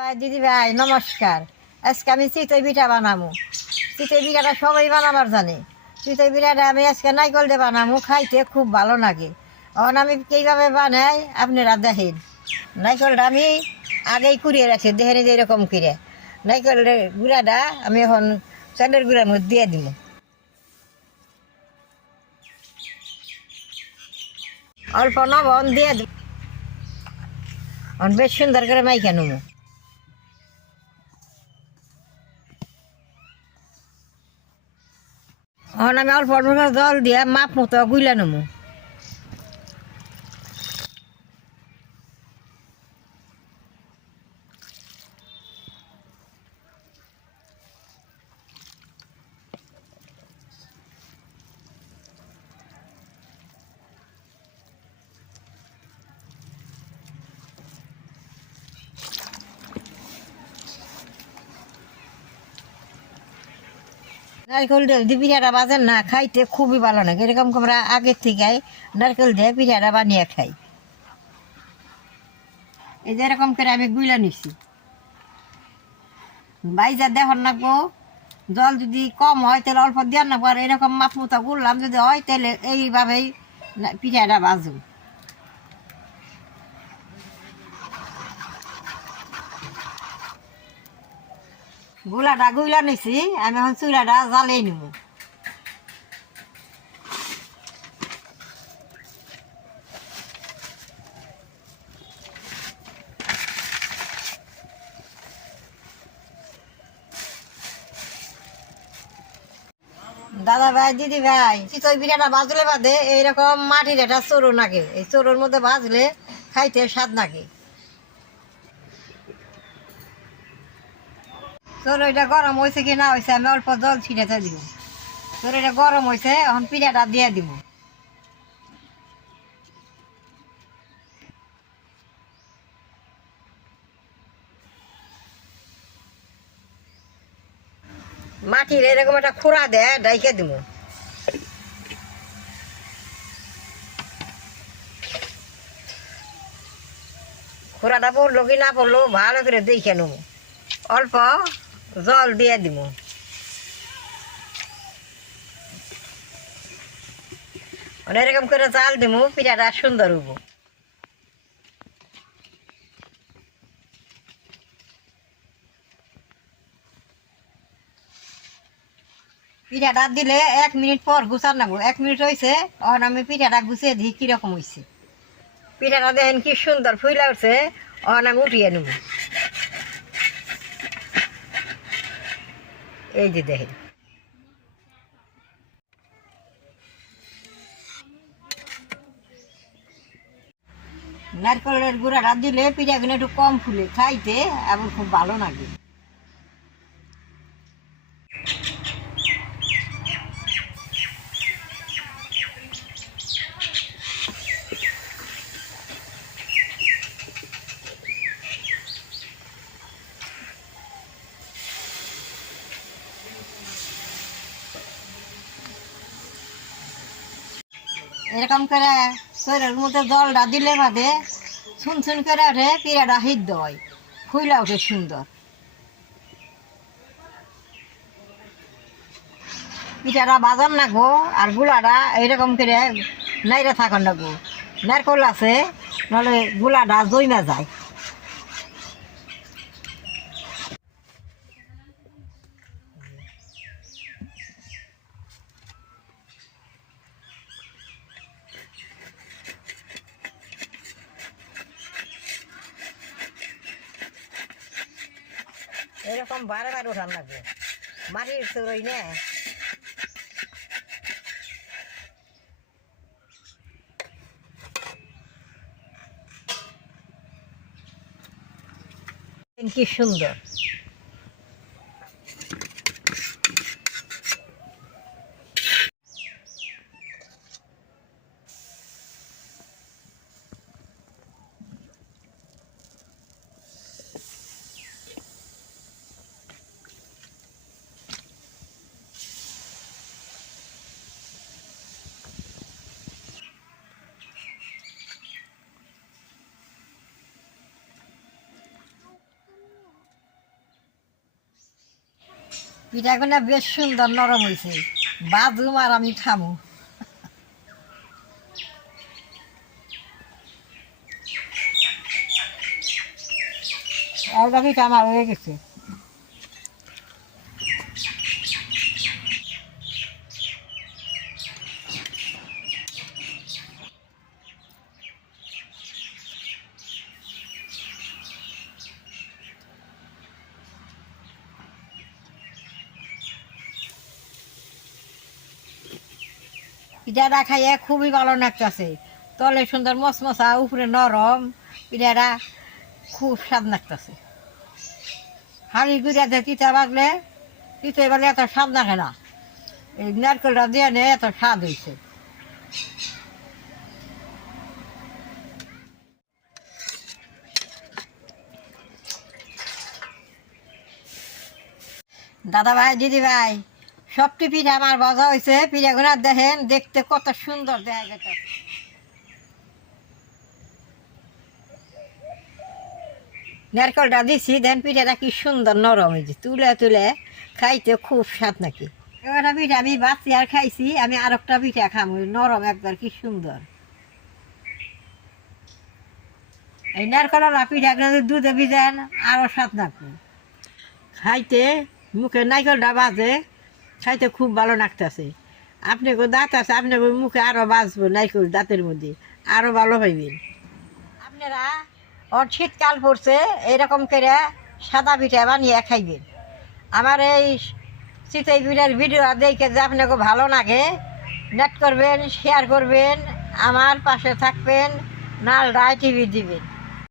ভাই দিদি ভাই নমস্কার। আজকে আমি চিতই পিঠা বানাবো। চিতই পিঠাটা সবাই বানাবার জানে। চিতই পিঠাটা আমি আজকে নারকেল দিয়ে বানাবো, খাইতে খুব ভালো লাগে। এখন আমি কীভাবে বানাই আপনারা দেখেন। নারকেলটা আমি আগেই কুড়িয়ে রাখছি, দেখেন যে এরকম করে নারকেলের গুঁড়াটা আমি এখন চালের গুঁড়ার মধ্যে দিয়ে দিব। অল্প লবণ দিয়ে দিব, বেশ সুন্দর করে মাইখা নেবো। এখন আমি অল্প অল্প করে জল দিয়ে মাপ মতো গুলে নেবো। নারকেল দিয়ে পিঠাটা বাজেন না, খাইতে খুবই ভালো লাগে। এরকম আমরা আগের থেকে নারকেল দিয়ে পিঠাটা বানিয়ে খাই। এই যে এরকম করে আমি গুইলা নিছি। বাইজা দেখুন না গো, জল যদি কম হয় তাহলে অল্প দেওয়ার না পর এরকম মাপ মতো গুললাম, যদি হয় তাহলে এইভাবেই পিঠাটা বাজুম। গুলাটা গুইলা নিছি, আমি এখন চুলাটা জ্বালিয়ে নিব। দাদা ভাই দিদি ভাই, চিতই পিঠাটা বাজলে বাদে এইরকম মাটির একটা চোরো নাগে, এই চোরোর মধ্যে বাজলে খাইতে স্বাদ নাগে। চোরইটা গরম হয়েছে কি না হয়েছে আমি অল্প জল ছিটাতে দিব। চোরইটা গরম হয়েছে, এখন পিঠাটা দিয়ে দিব। মাটির এরকম একটা খুঁড়া দেয় ডাইকে দিব। খুঁড়াটা পড়লো কি না পড়লো ভালো করে দেখে নেব। অল্প জল দিয়ে দিব। এরকম করে চাল দিব, পিঠাটা সুন্দর হব। পিঠাটা দিলে 1 মিনিট পর গুছান নেবো। 1 মিনিট হয়েছে, এখন আমি পিঠাটা গুছিয়ে দিই কিরকম হয়েছে। পিঠাটা দেখেন কি সুন্দর ফুলে উঠছে, এখন আমি উঠিয়ে নেব। এই যে দেখেন, নারকেলের গুঁড়াটা দিলে পিঠাগুলো একটু কম ফুলে, খাইতে এবং খুব ভালো লাগে। এরকম করে শরীরের মধ্যে জলটা দিলে বাদে ছুন ছুন করে ওঠে, পিঠাটা সিদ্ধ হয়, ফুইলা ওঠে সুন্দর। পিঠাটা বাজার না গো, আর গুলাটা এইরকম করে নাইরে থাকুন না গো। নারকল আছে, নাহলে গুলাটা জমা যায়। এরকম বারে বারে ওঠান লাগবে, মাটির চড়ই না। কি সুন্দর। পিঠাগুলো বেশ সুন্দর নরম হয়েছে, বাজুম আর আমি খামু। একটা পিঠা আমার হয়ে গেছে। পিঠাটা খাইয়ে খুবই ভালো লাগতেছে, তলে সুন্দর মশমশা, উপরে নরম, পিঠাটা খুব স্বাদ লাগতেছে। হাঁড়ি গুড়িয়াতে পিঠা বাজলে পিঠে বাজলে এত স্বাদ লাগে না, এই নারকেলটা দিয়ে নে এত স্বাদ হয়েছে। দাদা ভাই, দিদি ভাই, সবটি পিঠা আমার ভাজা হয়েছে। পিঠাগুলো দেখেন, দেখতে কত সুন্দর দেখা গেছে। নারকেলটা দিছি, দেন পিঠাটা কি সুন্দর নরম হয়েছে, তুলে তুলে খাইতে খুব স্বাদ নাকি। একটা পিঠা আমি বাঁচি আর খাইছি, আমি আর একটা পিঠা খামো, নরম একবার কি সুন্দর। এই নারকেলের পিঠাগুলো যদি দুধে ভিজান আরও স্বাদ নাকি খাইতে। মুখে নারকেলটা বাজে খাইতে খুব ভালো লাগতেছে। আপনাকে দাঁত আছে, আপনাকে মুখে আরও বাজবো, নারকেল দাঁতের মধ্যে আরও ভালো পাইবেন আপনারা। ওর শীতকাল পড়ছে, এইরকম করে সাদা পিঠা বানিয়ে খাইবেন। আমার এই চিতই পিঠার ভিডিও দেখে যে আপনাকে ভালো লাগে, নেট করবেন, শেয়ার করবেন, আমার পাশে থাকবেন, নাল রায় টিভি দিবেন।